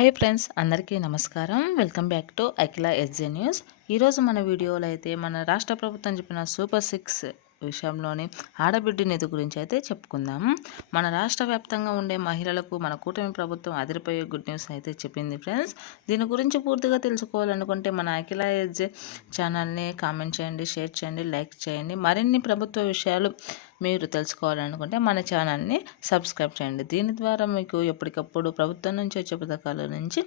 Hi friends అందరికీ నమస్కారం. Welcome back to Akhila SJ news. ఈరోజు మన వీడియోలో అయితే మన రాష్ట్ర ప్రభుత్వం చెప్పిన సూపర్ సిక్స్ విషయంలోని ఆడబిడ్డ నిధి గురించి అయితే చెప్పుకుందాం. మన రాష్ట్ర వ్యాప్తంగా ఉండే మహిళలకు మన కూటమి ప్రభుత్వం అదిరిపోయే గుడ్ న్యూస్ అయితే చెప్పింది ఫ్రెండ్స్. దీని గురించి పూర్తిగా తెలుసుకోవాలనుకుంటే మన అఖిల ఎడ్జే ఛానల్ని కామెంట్ చేయండి షేర్ చేయండి లైక్ చేయండి. మరిన్ని ప్రభుత్వ విషయాలు మీరు తెలుసుకోవాలనుకుంటే మన ఛానల్ని సబ్స్క్రైబ్ చేయండి. దీని ద్వారా మీకు ఎప్పటికప్పుడు ప్రభుత్వం నుంచి వచ్చే పథకాల నుంచి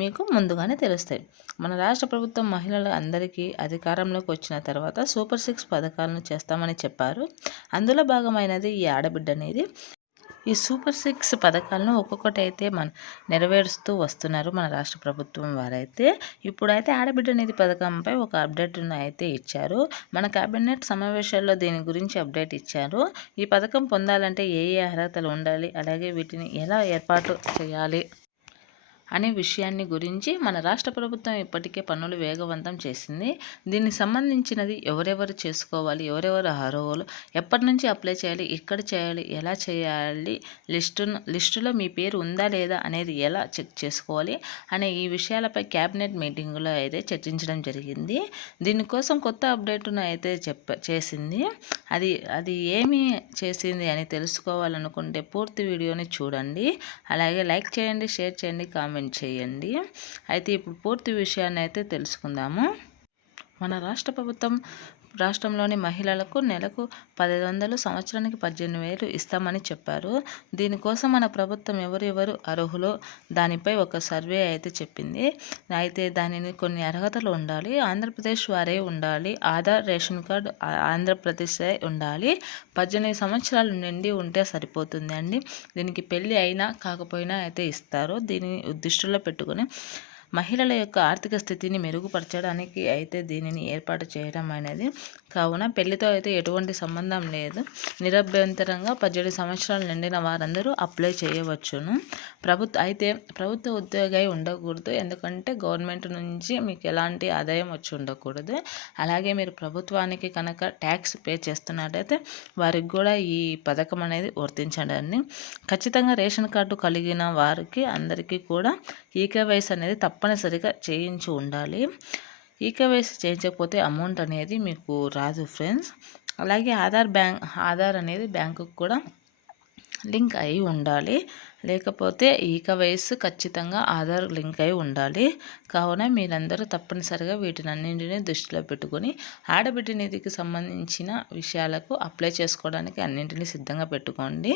మీకు ముందుగానే తెలుస్తాయి. మన రాష్ట్ర ప్రభుత్వం మహిళలు అందరికీ అధికారంలోకి వచ్చిన తర్వాత సూపర్ సిక్స్ పథకాలను చేస్తామని చెప్పారు. అందులో భాగమైనది ఈ ఆడబిడ్డ అనేది ఈ సూపర్ సిక్స్ పథకాలను ఒక్కొక్కటి అయితే మన నెరవేరుస్తూ వస్తున్నారు మన రాష్ట్ర ప్రభుత్వం వారైతే. ఇప్పుడైతే ఆడబిడ్డ నిధి పథకంపై ఒక అప్డేట్ను అయితే ఇచ్చారు. మన కేబినెట్ సమావేశాల్లో దీని గురించి అప్డేట్ ఇచ్చారు. ఈ పథకం పొందాలంటే ఏ ఏ అర్హతలు ఉండాలి? అలాగే వీటిని ఎలా ఏర్పాటు చేయాలి? అనే విషయాన్ని గురించి మన రాష్ట్ర ప్రభుత్వం ఇప్పటికే పనులు వేగవంతం చేసింది. దీనికి సంబంధించినది ఎవరెవరు చేసుకోవాలి ఎవరెవరు అర్హులు ఎప్పటి నుంచి అప్లై చేయాలి ఎక్కడ చేయాలి ఎలా చేయాలి లిస్టును లిస్టులో మీ పేరు ఉందా లేదా అనేది ఎలా చెక్ చేసుకోవాలి అనే ఈ విషయాలపై క్యాబినెట్ మీటింగ్లో అయితే చర్చించడం జరిగింది. దీనికోసం కొత్త అప్డేట్ను అయితే చెప్ప చేసింది. అది అది ఏమి చేసింది అని తెలుసుకోవాలనుకుంటే పూర్తి వీడియోని చూడండి. అలాగే లైక్ చేయండి షేర్ చేయండి కామెంట్ కామెంట్ చేయండి. అయితే ఇప్పుడు పూర్తి విషయాన్ని అయితే తెలుసుకుందాము. మన రాష్ట్ర ప్రభుత్వం రాష్ట్రంలోని మహిళలకు నెలకు పదిహేను వందలు సంవత్సరానికి పద్దెనిమిది వేలు ఇస్తామని చెప్పారు. దీనికోసం మన ప్రభుత్వం ఎవరెవరు అర్హులో? దానిపై ఒక సర్వే అయితే చెప్పింది. అయితే దానిని కొన్ని అర్హతలు ఉండాలి. ఆంధ్రప్రదేశ్ వారే ఉండాలి. ఆధార్ రేషన్ కార్డు ఆంధ్రప్రదేశ్ ఉండాలి. పద్దెనిమిది సంవత్సరాలు నిండి ఉంటే సరిపోతుంది అండి దీనికి పెళ్ళి అయినా కాకపోయినా అయితే ఇస్తారు. దీన్ని దృష్టిలో పెట్టుకొని మహిళల యొక్క ఆర్థిక స్థితిని మెరుగుపరచడానికి అయితే దీనిని ఏర్పాటు చేయడం అనేది కావున పెళ్ళితో అయితే ఎటువంటి సంబంధం లేదు. నిరభ్యంతరంగా పద్దెనిమిది సంవత్సరాలు నిండిన వారందరూ అప్లై చేయవచ్చును. ప్రభుత్వ అయితే ప్రభుత్వ ఉద్యోగి ఉండకూడదు. ఎందుకంటే గవర్నమెంట్ నుంచి మీకు ఎలాంటి ఆదాయం వచ్చి ఉండకూడదు. అలాగే మీరు ప్రభుత్వానికి కనుక ట్యాక్స్ పే చేస్తున్నట్టయితే వారికి కూడా ఈ పథకం అనేది వర్తించడాన్ని ఖచ్చితంగా రేషన్ కార్డు కలిగిన వారికి అందరికీ కూడా ఈకేవైస్ అనేది తప్పనిసరిగా చేయించి ఉండాలి. ఈకేవైసీ చేయించకపోతే అమౌంట్ అనేది మీకు రాదు ఫ్రెండ్స్ అలాగే ఆధార్ బ్యాంక్ ఆధార్ అనేది బ్యాంకుకు కూడా లింక్ అయి ఉండాలి. లేకపోతే ఈక వయస్సు ఖచ్చితంగా ఆధార్ లింక్ అయి ఉండాలి. కావున మీరందరూ తప్పనిసరిగా వీటినన్నింటినీ దృష్టిలో పెట్టుకొని ఆడబిడ్డ నిధికి సంబంధించిన విషయాలకు అప్లై చేసుకోవడానికి అన్నింటినీ సిద్ధంగా పెట్టుకోండి.